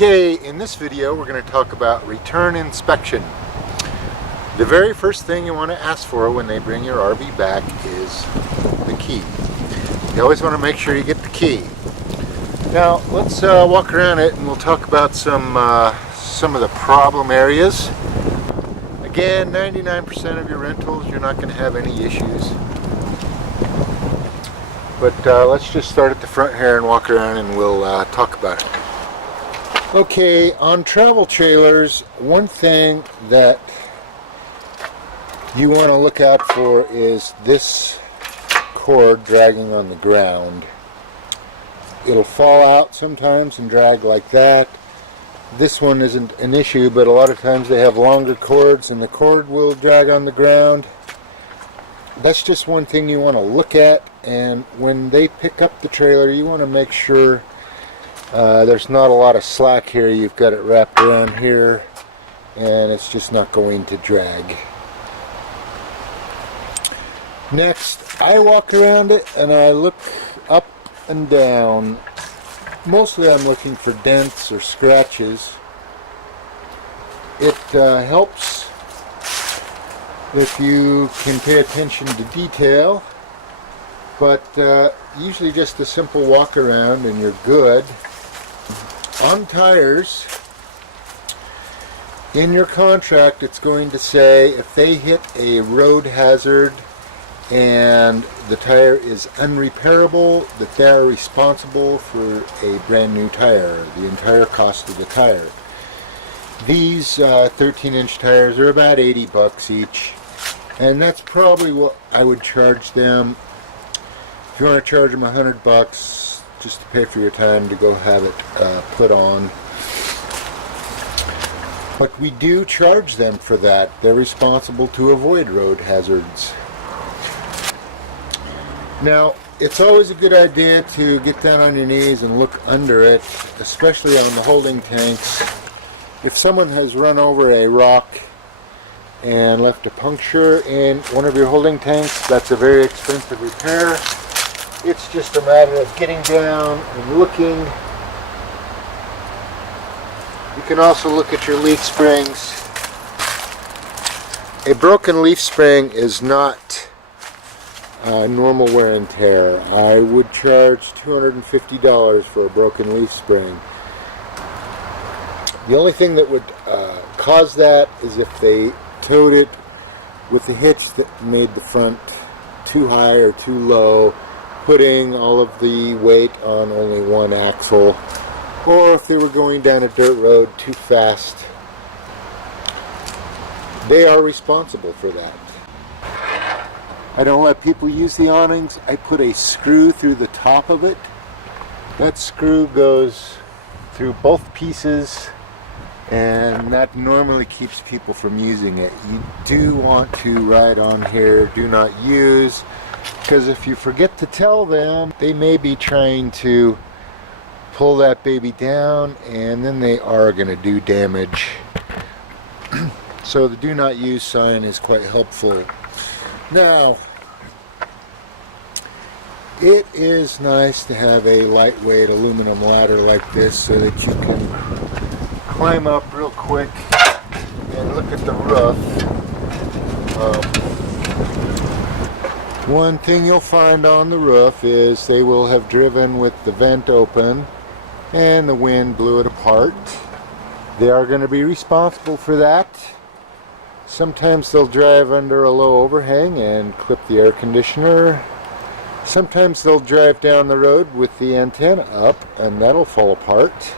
Okay, in this video we're going to talk about return inspection. The very first thing you want to ask for when they bring your RV back is the key. You always want to make sure you get the key. Now let's walk around it and we'll talk about some of the problem areas. Again, 99% of your rentals you're not going to have any issues. But let's just start at the front here and walk around and we'll talk about it. Okay, on travel trailers, one thing that you want to look out for is this cord dragging on the ground. It'll fall out sometimes and drag like that. This one isn't an issue, but a lot of times they have longer cords and the cord will drag on the ground. That's just one thing you want to look at, and when they pick up the trailer you want to make sure there's not a lot of slack here. You've got it wrapped around here and it's just not going to drag. Next, I walk around it and I look up and down. Mostly I'm looking for dents or scratches. It helps if you can pay attention to detail, but usually just a simple walk around and you're good. On tires, in your contract it's going to say if they hit a road hazard and the tire is unrepairable, that they are responsible for a brand new tire, the entire cost of the tire. These 13-inch tires are about 80 bucks each, and that's probably what I would charge them. If you want to charge them 100 bucks just to pay for your time to go have it put on. But we do charge them for that. They're responsible to avoid road hazards. Now, it's always a good idea to get down on your knees and look under it, especially on the holding tanks. If someone has run over a rock and left a puncture in one of your holding tanks, that's a very expensive repair. It's just a matter of getting down and looking. You can also look at your leaf springs. A broken leaf spring is not normal wear and tear. I would charge $250 for a broken leaf spring. The only thing that would cause that is if they towed it with the hitch that made the front too high or too low, putting all of the weight on only one axle, or if they were going down a dirt road too fast. They are responsible for that. I don't let people use the awnings. I put a screw through the top of it. That screw goes through both pieces, and that normally keeps people from using it. You do want to write on here, do not use, because if you forget to tell them, they may be trying to pull that baby down and then they are going to do damage. So the do not use sign is quite helpful. Now, it is nice to have a lightweight aluminum ladder like this so that you can climb up real quick and look at the roof. One thing you'll find on the roof is they will have driven with the vent open and the wind blew it apart. They are going to be responsible for that. Sometimes they'll drive under a low overhang and clip the air conditioner. Sometimes they'll drive down the road with the antenna up and that'll fall apart.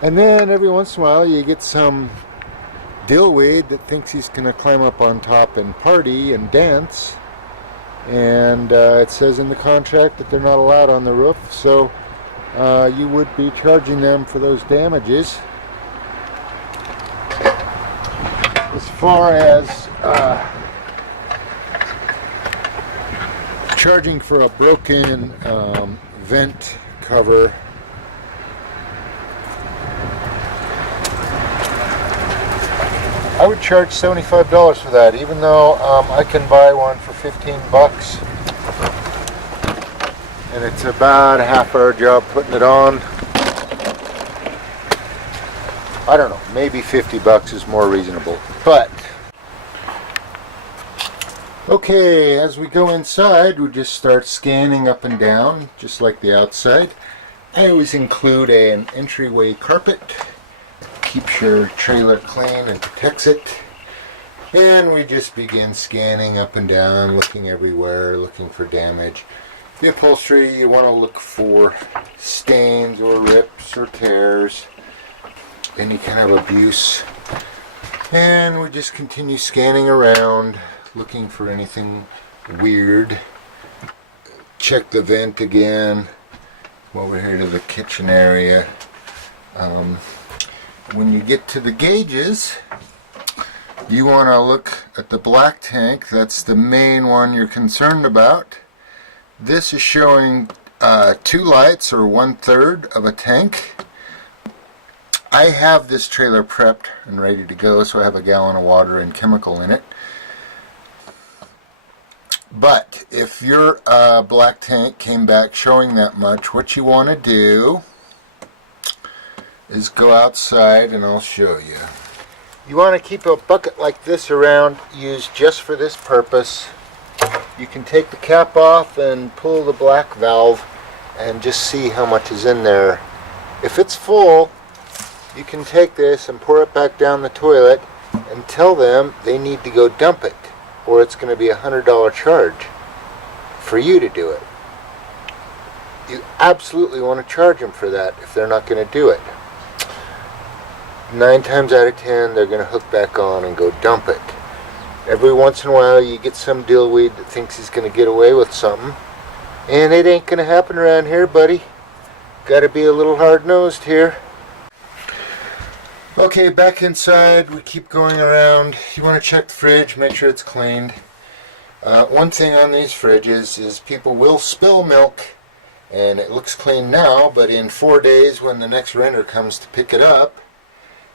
And then every once in a while you get some dillweed that thinks he's going to climb up on top and party and dance, and it says in the contract that they're not allowed on the roof, so you would be charging them for those damages. As far as charging for a broken vent cover, I would charge $75 for that, even though I can buy one for 15 bucks. And it's about a half-hour job putting it on. I don't know, maybe 50 bucks is more reasonable. But okay, as we go inside, we just start scanning up and down, just like the outside. I always include an entryway carpet. Keeps your trailer clean and protects it. And we just begin scanning up and down, looking everywhere, looking for damage. The upholstery, you want to look for stains or rips or tears, any kind of abuse. And we just continue scanning around, looking for anything weird. Check the vent again. Over here to the kitchen area. When you get to the gauges, you want to look at the black tank. That's the main one you're concerned about. This is showing 2 lights, or 1/3 of a tank. I have this trailer prepped and ready to go, so I have a gallon of water and chemical in it. But if your black tank came back showing that much, what you want to do is go outside and I'll show you. You want to keep a bucket like this around, used just for this purpose. You can take the cap off and pull the black valve and just see how much is in there. If it's full, you can take this and pour it back down the toilet and tell them they need to go dump it, or it's going to be $100 charge for you to do it. You absolutely want to charge them for that if they're not going to do it. 9 times out of 10, they're going to hook back on and go dump it. Every once in a while, you get some dillweed that thinks he's going to get away with something, and it ain't going to happen around here, buddy. Got to be a little hard-nosed here. Okay, back inside, we keep going around. You want to check the fridge, make sure it's cleaned. One thing on these fridges is people will spill milk, and it looks clean now, but in 4 days when the next renter comes to pick it up,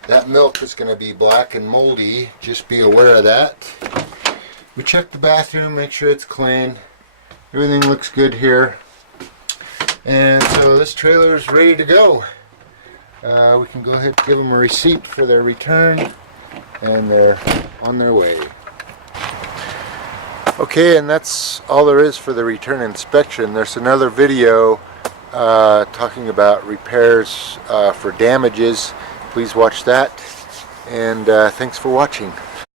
that milk is going to be black and moldy. Just be aware of that. We check the bathroom, make sure it's clean. Everything looks good here. And so this trailer is ready to go. We can go ahead and give them a receipt for their return, and they're on their way. Okay, and that's all there is for the return inspection. There's another video talking about repairs for damages. Please watch that, and thanks for watching.